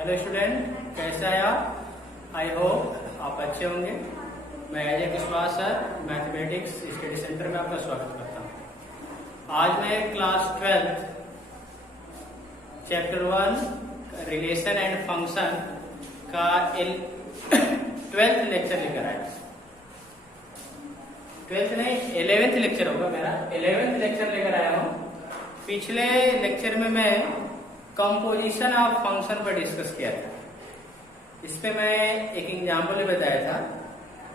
Hello student, कैसे हैं आप? आई होप आप अच्छे होंगे। मैं अजय विश्वास सर मैथमेटिक्स स्टडी सेंटर में आपका स्वागत करता हूँ। आज मैं class 12 chapter 1 relation and function का 12th लेक्चर लेकर आया। 12th नहीं, 11th लेक्चर होगा मेरा। 11th लेक्चर लेकर आया हूँ। पिछले लेक्चर में मैं कंपोजिशन ऑफ फंक्शन पर डिस्कस किया था। इस पे मैं एक एग्जाम्पल बताया था।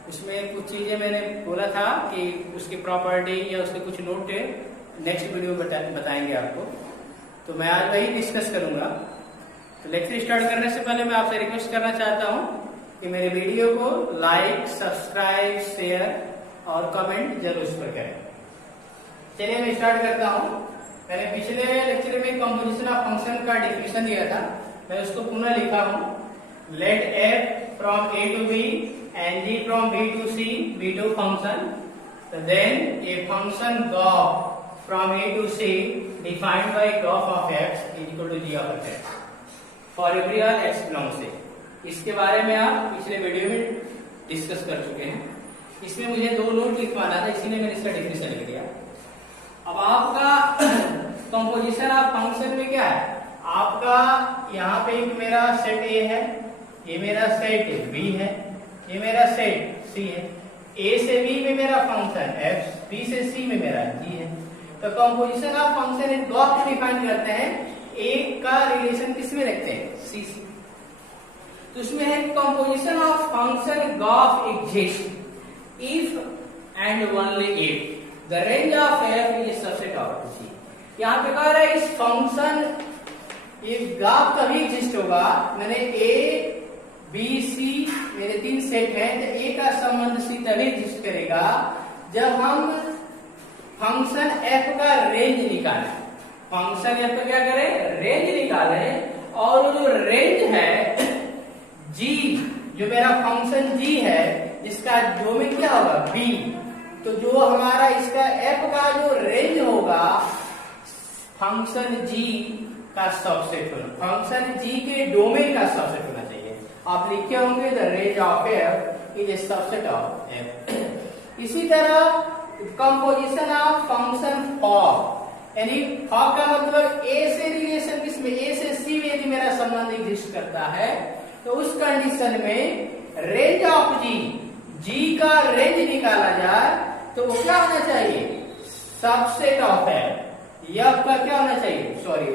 उसमें कुछ चीजें मैंने बोला था कि उसकी प्रॉपर्टी या उसके कुछ नोट नेक्स्ट वीडियो में बताएंगे आपको। तो मैं आज वही डिस्कस करूंगा। तो लेक्चर स्टार्ट करने से पहले मैं आपसे रिक्वेस्ट करना चाहता हूँ कि मेरे वीडियो को लाइक, सब्सक्राइब, शेयर और कमेंट जरूर इस पर करें। चलिए मैं स्टार्ट करता हूँ। मैंने पिछले लेक्चर में कंपोजिशन ऑफ फंक्शन का डेफिनेशन दिया था, मैं उसको पुनः लिखा हूँ। Let f from a to b and g from b to c be two function, then a function graph from a to c defined by graph of x is equal to g of x for every r x belongs to। इसके बारे में आप पिछले video में discuss कर चुके हैं। इसमें मुझे दो नोट लिखवाना था, इसीलिए मैंने इसका डेफिनेशन लिख दिया। अब आपका कंपोजिशन ऑफ फंक्शन में क्या है? आपका यहाँ पे एक मेरा सेट ए है, ये मेरा सेट बी है, ये मेरा सेट सी है। ए से बी में मेरा फंक्शन एफ, बी से सी में मेरा जी है। तो composition of function in graph को डिफाइन करते हैं। ए का रिलेशन किसमें रखते हैं? सी से। तो उसमें है composition of function graph exist if and only if the range of f is a subset of g। यहाँ पे कह रहा है इस फंक्शन ये ग्राफ तभी एग्जिस्ट होगा, मैंने a b c मेरे तीन सेट हैं, तो a का संबंध c तभी एग्जिस्ट करेगा जब हम फंक्शन f का रेंज निकालें। फंक्शन f का क्या करें? रेंज निकालें। और जो रेंज है g, जो मेरा फंक्शन g है, इसका डोमेन क्या होगा? b। तो जो हमारा इसका f का जो रेंज होगा फंक्शन g का सबसेट होना, फंक्शन g के डोमेन का सबसेट होना चाहिए। आप लिखे होंगे the range of f is a subset of f। इसी तरह कंपोजिशन ऑफ फंक्शन फॉर, यानी फॉर का मतलब a से रिलेशन किसमें? a से c में यदि मेरा संबंध एग्जिस्ट करता है तो उस कंडीशन में रेंज ऑफ g का रेंज निकाला जाए तो वो क्या होना चाहिए? Subset of f। f का क्या होना चाहिए? Sorry,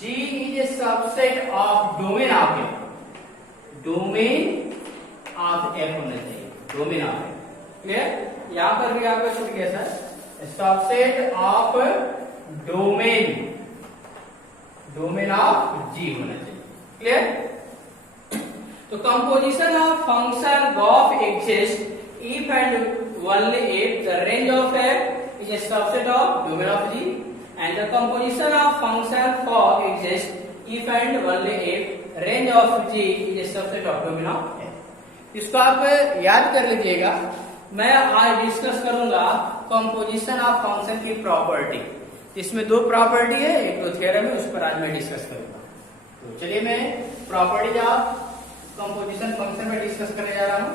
g is a subset of domain of f। Domain of f होना चाहिए, डोमेन ऑफ f। क्लियर? यहां पर भी आपका छूट गया sir, subset of domain, domain of g होना चाहिए। क्लियर? तो composition of function graph exist if and only if the range of f is a subset of domain of g, and the composition of function for exists if and only if range of g is a subset of domain of f। इसको आप याद कर लीजिएगा। मैं आज discuss करूंगा composition of function की property. इसमें दो प्रॉपर्टी है, एक तो थ्योरम है, उस पर आज मैं डिस्कस करूंगा। तो चलिए मैं प्रॉपर्टीज ऑफ कंपोजिशन फंक्शन में डिस्कस करने जा रहा हूं।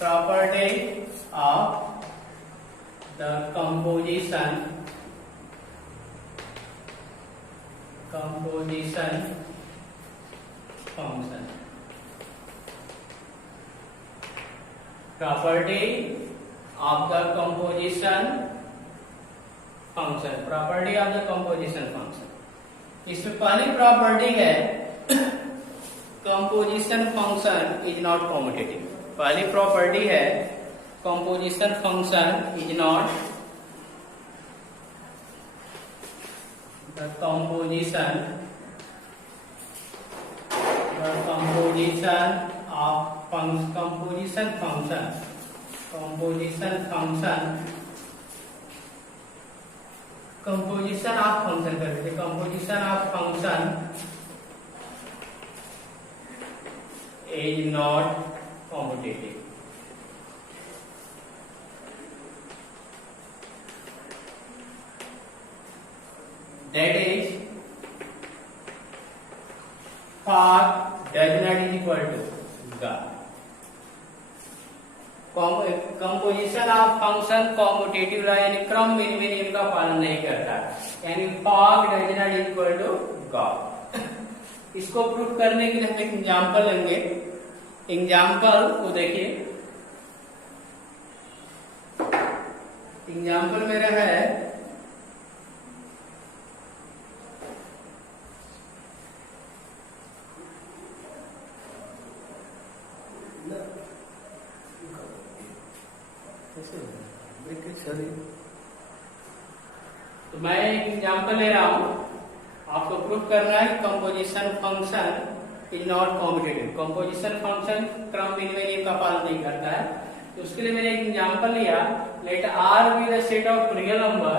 Property of the composition function। Property of the composition function। Property of the composition function। इसमें पहली प्रॉपर्टी है composition function is not commutative. पहली प्रॉपर्टी है composition function is not, the composition of composition function कर देते। Composition of function is not commutative. That is, fog does not is equal to ga. Composition of function commutative law यानी क्रम विनिमय नियम का पालन नहीं करता, यानी fog does not is equal to god. इसको प्रूव करने के लिए हम एक एग्जांपल लेंगे। एग्जांपल को देखिए, एग्जांपल मेरा है तो मैं एक एग्जांपल ले रहा हूं, आपको प्रूफ करना है कि composition function is not commutative. Composition function क्रम विनिमय नियम का पालन नहीं करता है। तो उसके लिए मैंने एक एग्जांपल लिया, let R be the set of real number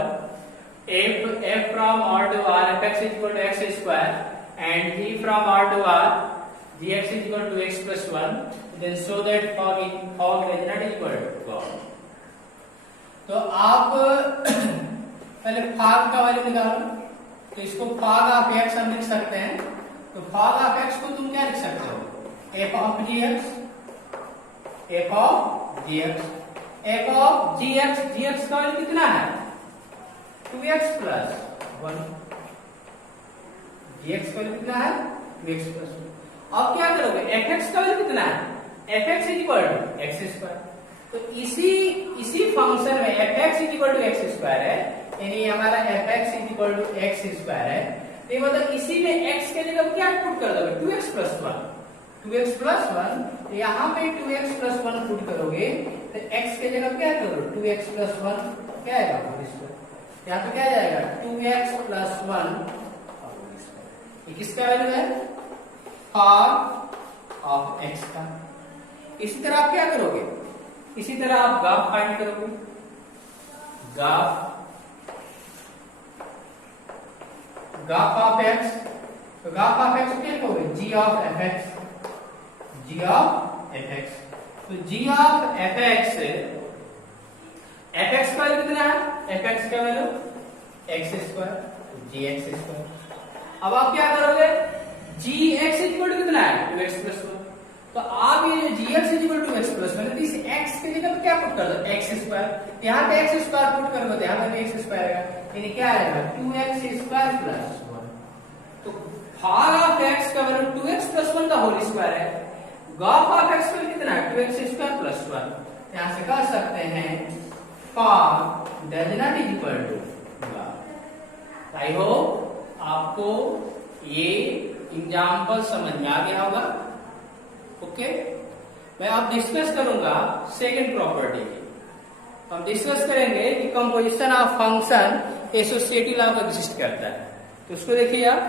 f from R to R f x is equal to x square and g from R to R g x is equal to x plus 1, then so that fog is not equal to god. तो आप पहले fog का value निकालो, तो इसको fog of x हम लिख सकते हैं। तो फॉग ऑफ एक्स को तुम क्या लिख सकते हो, f of g x, f of g x, f of g x. G x का वैल्यू कितना है, 2x प्लस 1। जी एक्स का वैल्यू कितना है, 2x प्लस 1। अब क्या करोगे, एफ एक्स का वैल्यू कितना है, f x is equal to x square. तो इसी फंक्शन में f x is equal to x square है, यानी हमारा f x is equal to x square है। तो मतलब इसी में x के जगह क्या पुट कर दोगे, 2x प्लस 1, 2x प्लस 1। यहाँ पे 2x प्लस 1 पुट करोगे तो x के जगह क्या करो, 2x प्लस 1 क्या आएगा, होल स्क्वायर। यहाँ पे क्या जाएगा, 2x प्लस 1 ये किसका वैल्यू है, फॉग ऑफ x का। इसी तरह आप क्या करोगे, इसी तरह आप गाफ फाइंड करोगे, गाफ ऑफ एक्स। तो गाफ ऑफ एक्स क्या कहोगे, g of f x, g of f x. तो g of f x, f x का वैल्यू कितना है, एफ एक्स का value x square, g x square. अब आप क्या करोगे, जी एक्स इक्वल टू कितना है, 2x प्लस 1। तो आप ये जो g x equal to x plus 1 इस एक्स के जगह क्या पुट कर दो, एक्स स्क्वायर। यहाँ पे एक्स स्क्वायर पुट करोगे तो यहाँ पे भी एक्स स्क्वायर आएगा, यानी क्या आएगा, 2x स्क्वायर प्लस 1। तो फॉग ऑफ एक्स का वैल्यू 2x प्लस 1 का होल स्क्वायर है, गाफ ऑफ एक्स का कितना है, 2x स्क्वायर प्लस 1। यहाँ से कह सकते हैं fog does not is equal to gof. I hope आपको ये एग्जाम्पल समझ में आ गया होगा। ओके, मैं अब डिस्कस करूंगा सेकंड प्रॉपर्टी की। हम डिस्कस करेंगे कि composition of function associative law का एग्जिस्ट करता है। तो उसको देखिए आप,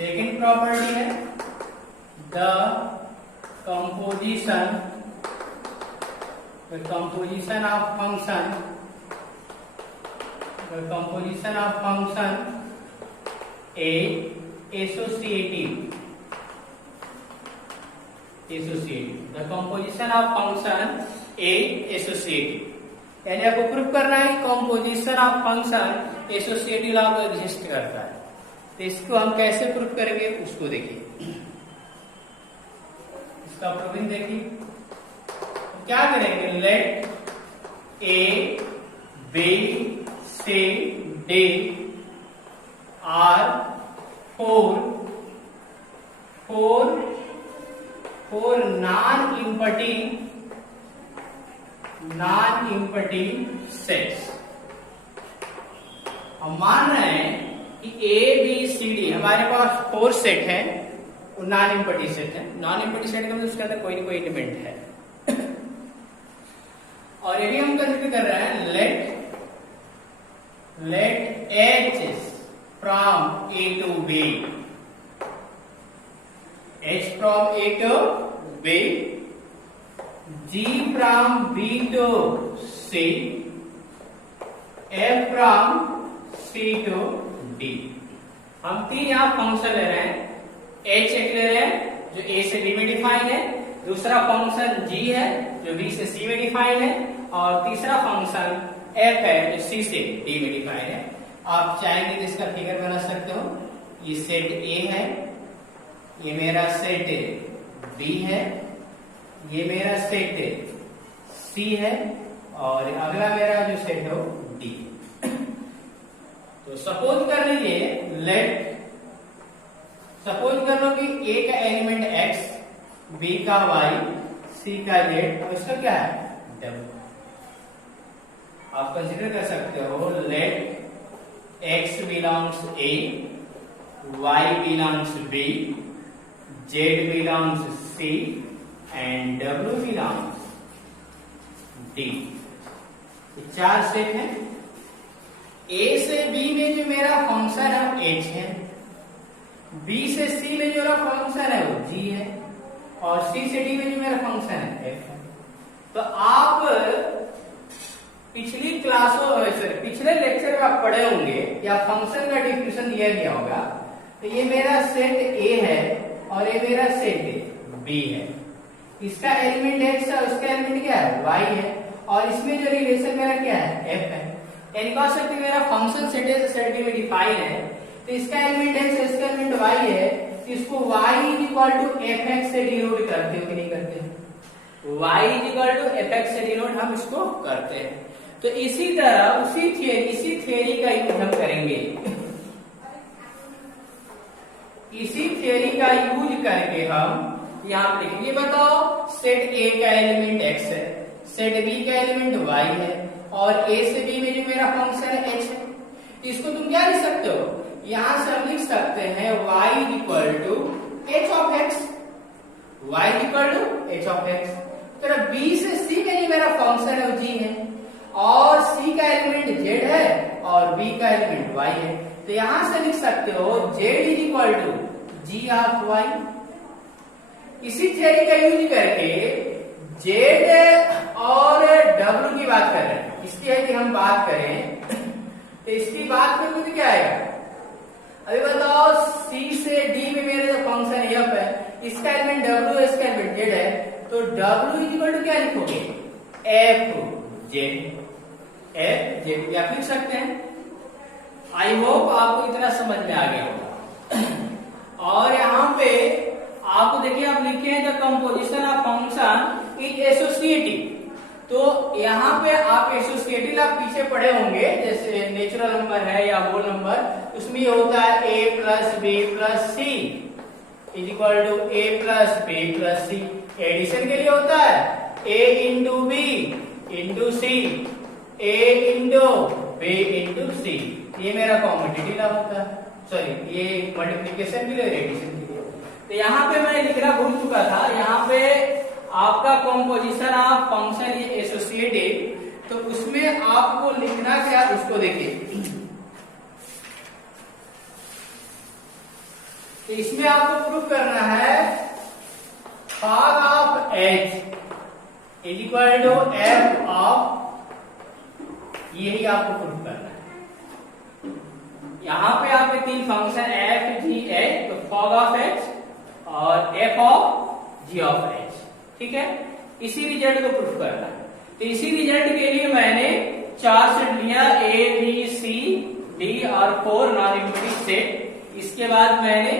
सेकेंड प्रॉपर्टी है the composition of function A associative. The composition of function A associative, यानी आपको प्रूफ करना है कि composition of function associative law को एग्जिस्ट करता है। तो इसको हम कैसे प्रूफ करेंगे उसको देखिए, इसका प्रूविंग देखिए। तो क्या करेंगे, let A B C D are four non empty sets. हम मान रहे हैं कि ए बी सी डी हमारे पास 4 सेट है, वो नॉन इम्पटिंग सेट है। नॉन इम्पटिंग सेट का मतलब उसके अंदर कोई ना कोई एलिमेंट है। और यदि हम कंसीडर कर रहे हैं let H from A to B H from A to B, G from B to C, F from C to D। हम तीन यहाँ फंक्शन ले रहे हैं। H एक ले रहे हैं जो A से D में डिफाइन है, दूसरा फंक्शन G है जो B से C में डिफाइन है, और तीसरा फंक्शन F है जो C से D में डिफाइन है। आप चाहेंगे तो इसका फिगर बना सकते हो। ये सेट A है, ये मेरा सेट B है, ये मेरा सेट C है, और अगला मेरा जो सेट है D। तो सपोज कर लीजिए, सपोज कर लो कि A का एलिमेंट X, B का Y, C का Z, और इसका क्या है W। आप कंसीडर कर सकते हो, late X belongs A, Y belongs B, Z belongs C, and W belongs D। ये चार सेट है। A से B में जो मेरा फंक्शन है H है, B से C में जो मेरा फंक्शन है वो G है, और C से D में जो मेरा फंक्शन है F है। तो आप पिछली पिछले लेक्चर में आप पढ़े होंगे या फंक्शन का डिफिनेशन दिया गया होगा। तो ये मेरा सेट A है और ये मेरा सेट B है। इसका एलिमेंट X है, उसका एलिमेंट क्या है Y है, और इसमें जो रिलेशन मेरा क्या है F है। यानी कह सकते हैं मेरा फंक्शन सेट है, सेट B में डिफाइन है, तो इसका एलिमेंट X है, इसका एलिमेंट Y है, तो इसको Y fx से डिनोट करते हो कि नहीं करते? Y fx से डिनोट हम इसको करते हैं। तो इसी तरह इसी थियरी का यूज हम करेंगे। इसी थियरी का यूज करके हम यहाँ पे लिखेंगे। बताओ, सेट A का एलिमेंट X है, सेट B का एलिमेंट Y है, और A से B में जो मेरा फंक्शन है H है। इसको तुम क्या लिख सकते हो? यहां से हम लिख सकते हैं y h of x, y h of x। तो B से C में जो मेरा फंक्शन है वो G है, और C का एलिमेंट Z है और B का एलिमेंट Y है। तो यहां से लिख सकते हो Z G of Y। इसी थियरी का यूज करके Z और W की बात कर रहे हैं। इसकी यदि हम बात करें तो इसकी बात करें तो क्या आएगा? अभी बताओ, C से D में मेरा जो फंक्शन F है, इसका एलिमेंट W है, इसका एलिमेंट Z है, तो W क्या लिखोगे? F Z क्या लिख सकते हैं? आई होप आपको इतना समझ में आ गया होगा। और यहाँ पे आपको देखिए, आप लिखे हैं the composition of function is associative. तो यहाँ पे आप एसोसिएटिव आप पीछे पढ़े होंगे, जैसे नेचुरल नंबर है या होल नंबर, उसमें ये होता है a plus b plus c is equal to a plus b plus c. Addition के लिए होता है a into b into c, a into b into c. ये मेरा कॉम्पिटिटिव लॉ होता है, सॉरी ये मल्टीप्लिकेशन के लिए, एडिशन के लिए। तो यहाँ पे मैं लिखना भूल चुका था, यहाँ पे आपका कंपोजिशन ऑफ फंक्शन ये एसोसिएटिव, तो उसमें आपको लिखना क्या, उसको देखिए। तो इसमें आपको प्रूफ करना है log of h is equal to f of, यही आपको प्रूफ करना है। यहाँ पे आपके तीन फंक्शन f g h, तो log ऑफ h और f of g of h, ठीक है। इसी रिजल्ट को प्रूफ करना है। तो इसी रिजल्ट के लिए मैंने 4 सेट लिया, A B C D और 4 नॉन यूनिट सेट। इसके बाद मैंने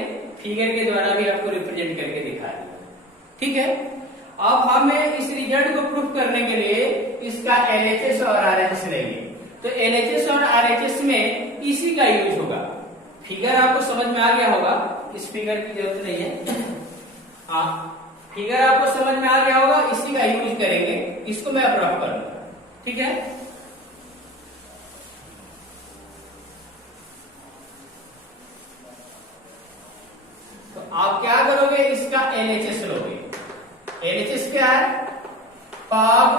फिगर के द्वारा भी आपको रिप्रेजेंट करके दिखा दिया, ठीक है। अब हमें इस रिजल्ट को प्रूफ करने के लिए इसका LHS और RHS लेंगे। तो LHS और RHS में इसी का यूज होगा। फिगर आपको समझ में आ गया होगा, इस फिगर की जरूरत नहीं है। हाँ, फिगर आपको समझ में आ गया होगा, इसी का यूज करेंगे, इसको मैं प्रूफ करूंगा, ठीक है। तो आप क्या करोगे, इसका LHS लोगे। LHS क्या है? log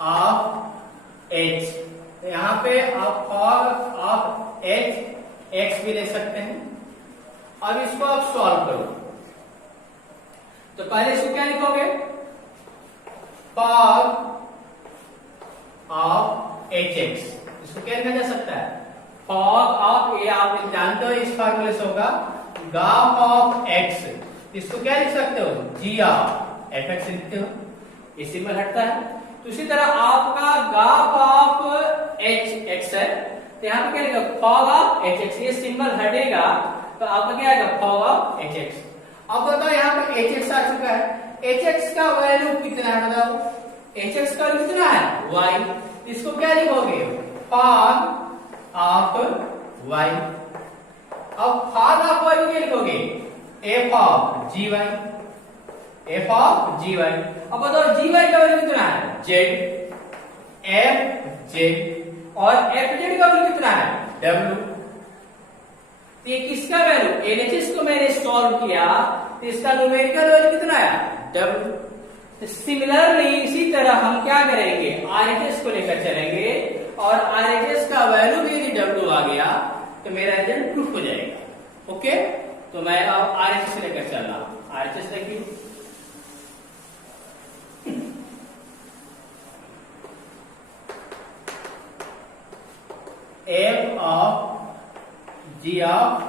of h। तो यहाँ पे आप log ऑफ h x भी ले सकते हैं, अब इसको आप सॉल्व करो। तो पहले इसको क्या लिखोगे, फॉग ऑफ एच एक्स, इसको क्या लिखा जा सकता है, फॉग ऑफ, ये आप जानते हो इस फॉर्मूले से होगा, गाफ ऑफ एक्स, इसको क्या लिख सकते हो, जी ऑफ एफ एक्स लिखते हो, ये सिंबल हटता है। तो इसी तरह आपका गाफ ऑफ एच एक्स है, तो यहाँ पे क्या लिखा, फॉग ऑफ एच एक्स, ये सिंबल हटेगा तो आपका क्या आएगा, फॉग ऑफ एच एक्स। अब बताओ यहाँ पे एच एक्स आ चुका है, एच एक्स का वैल्यू कितना है बताओ, एच एक्स का वैल्यू कितना है, वाई, इसको क्या लिखोगे, फॉग ऑफ वाई। अब फॉग ऑफ वाई क्या लिखोगे, f of g y, f of g y. अब बताओ जी वाई का वैल्यू कितना है, जेड, एफ जेड, और एफ जेड का वैल्यू कितना है, डब्ल्यू। तो ये किसका वैल्यू, एलएचएस को मैंने सॉल्व किया तो इसका न्यूमेरिकल वैल्यू कितना आया, डब्ल्यू। सिमिलरली इसी तरह हम क्या करेंगे, आरएचएस को लेकर चलेंगे, और आरएचएस का वैल्यू भी यदि डब्ल्यू आ गया तो मेरा रिजल्ट प्रूफ हो जाएगा। ओके, तो मैं अब आरएचएस लेकर चल रहा हूं, आरएचएस देखिए, एफ ऑफ जी ऑफ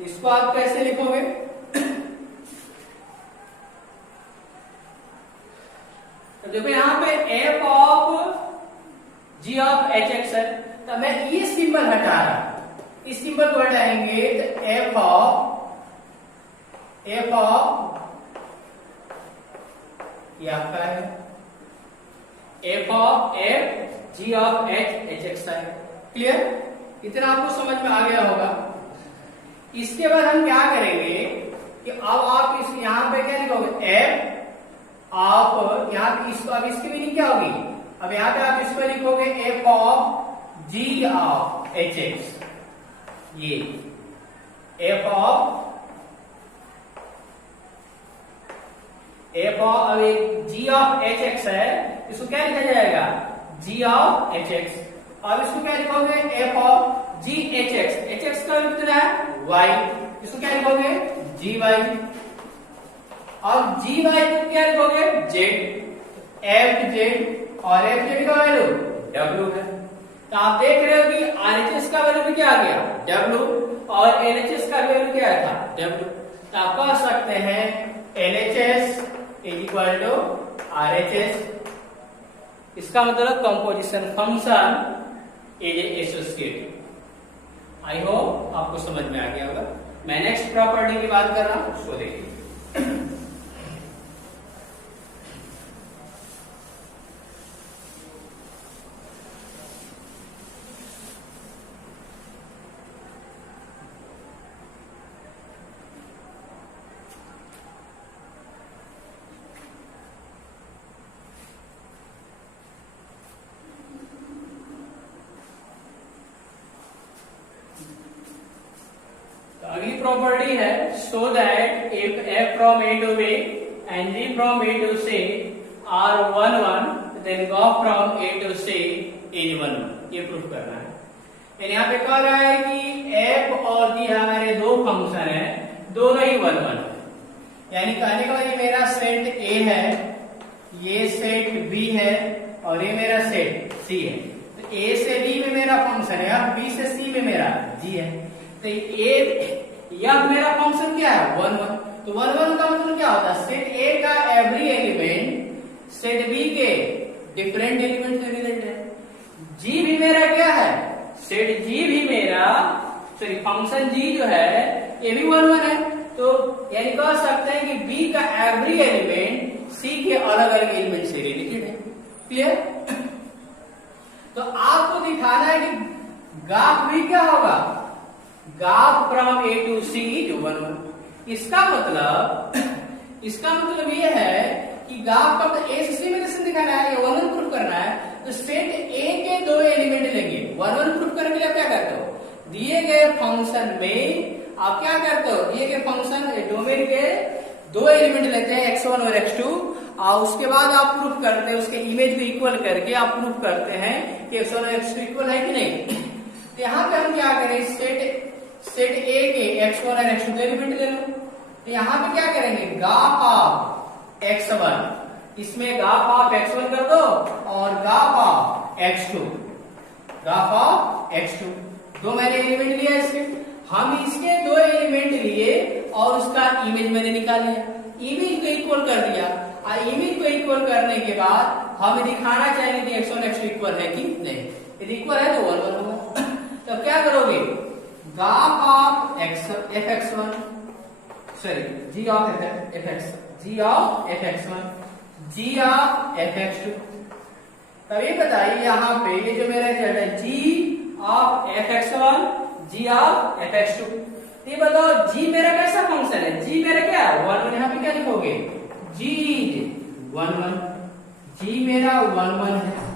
इसको आप कैसे लिखोगे, तो देखो यहां पे f of g of h x है, तो मैं ये सिंबल हटा रहा, इस सिंबल को हटाएंगे तो एफ ऑफ ये आपका है, F of F G of h x है। क्लियर, इतना आपको समझ में आ गया होगा। इसके बाद हम क्या करेंगे कि अब आप इस यहां पे क्या लिखोगे, एफ ऑफ, यहाँ पे इसको, अब इसकी मीनिंग क्या होगी, अब यहाँ पे आप इसको लिखोगे f of g of h x, ये एफ ऑफ अब जी ऑफ एच एक्स है, इसको क्या लिखा जाएगा, जी ऑफ एच एक्स। अब इसको क्या लिखोगे, f of ji H x, H x का कितना है, वाई, इसको क्या लिखोगे, जी वाई। अब जी वाई को क्या लिखोगे, जेड, एफ जेड, और एफ जेड का वैल्यू डब्ल्यू है। तो आप देख रहे हो कि आरएचएस का वैल्यू भी क्या आ गया, डब्ल्यू, और एलएचएस का वैल्यू क्या था, डब्ल्यू। तो आप कह सकते हैं LHS is equal to RHS, इसका मतलब composition function is associative. I hope आपको समझ में आ गया होगा। मैं नेक्स्ट प्रॉपर्टी की बात कर रहा हूं, उसको देखिए। अगली प्रॉपर्टी है, so that if f from a to b and g from a to c are 1 1 then g from a to c is 1 1। ये प्रूफ करना है। यानी यहाँ पे कह रहा है कि f और g हमारे दो फंक्शन है, दोनों ही 1 1। यानी कहने का ये मेरा सेट a है, ये सेट b है, और ये मेरा सेट c है। तो a से b में मेरा फंक्शन है, और b से c में मेरा g है। तो यह मेरा फंक्शन क्या है, 1 1। तो 1 1 का मतलब क्या होता है, सेट ए का एवरी एलिमेंट सेट बी के डिफरेंट एलिमेंट से रिलेटेड है। जी भी मेरा क्या है, सेट जी भी मेरा, सॉरी फंक्शन जी जो है ये भी 1 1 है। तो यानी कह सकते हैं कि बी का एवरी एलिमेंट सी के अलग अलग एलिमेंट से रिलेटेड है। क्लियर। तो आपको दिखाना है कि ग्राफ भी क्या होगा, graph from A to C is 1 1। इसका मतलब ये है कि ग्राफ का मतलब ए से सी में रिलेशन दिखाना है, 1 1 प्रूफ करना है। तो सेट ए के दो एलिमेंट लेंगे, 1 1 प्रूफ करने के लिए आप क्या करते हो, दिए गए फंक्शन में आप क्या करते हो, दिए गए फंक्शन डोमेन के दो एलिमेंट लेते हैं x1 और x2, और उसके बाद आप प्रूफ करते हैं, उसके इमेज को इक्वल करके आप प्रूफ करते हैं कि x1 और x2 इक्वल है कि नहीं। तो यहाँ पे हम क्या करें, सेट ए के x1 और x2 के एलिमेंट ले लो। तो यहाँ पे क्या करेंगे, गाप ऑफ x1, इसमें गाप ऑफ x1 कर दो और garb of x2, garb of x2, दो मैंने एलिमेंट लिया इसके, हम इसके दो एलिमेंट लिए और उसका इमेज मैंने निकाल लिया, इमेज को इक्वल कर दिया। और इमेज को इक्वल करने के बाद हम दिखाना चाहेंगे कि x1 x2 इक्वल है कि नहीं। यदि इक्वल है तो 1 1 होगा। तो क्या करोगे, garb of fx1, sorry g of fx1, g of fx2। तब ये बताइए यहाँ पे ये जो मेरा रिजल्ट है g of fx1, g of fx2, ये बताओ g मेरा कैसा फंक्शन है, g मेरा क्या है 1 1, यहाँ पे क्या लिखोगे, g 1 1, g मेरा 1 1 है।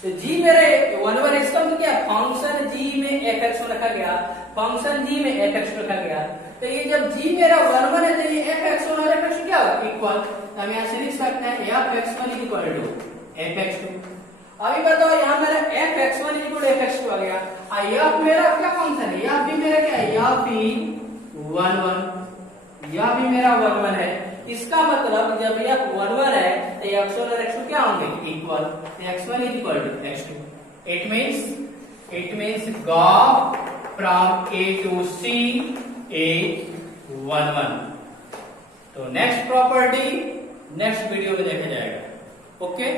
तो g मेरा 1 1 इसका मतलब क्या, फंक्शन g में fx1 रखा गया, फंक्शन g में fx2 रखा गया। तो ये जब g मेरा 1 1 है तो ये fx1 और fx2 क्या होगा, इक्वल। तो हम यहाँ से लिख सकते हैं fx1 इक्वल टू fx2। अभी बताओ यहाँ मेरा fx1 इक्वल टू fx2 आ गया। यह मेरा क्या फंक्शन है, यह भी मेरा क्या है, यह भी 1 1, यह भी मेरा 1 1 है। इसका मतलब जब यह 1 1 है तो x1 और x2 क्या होंगे, equal. x1 is equal to x2. It means gauge from A to C is 1 1. तो नेक्स्ट प्रॉपर्टी नेक्स्ट वीडियो में देखा जाएगा। ओके।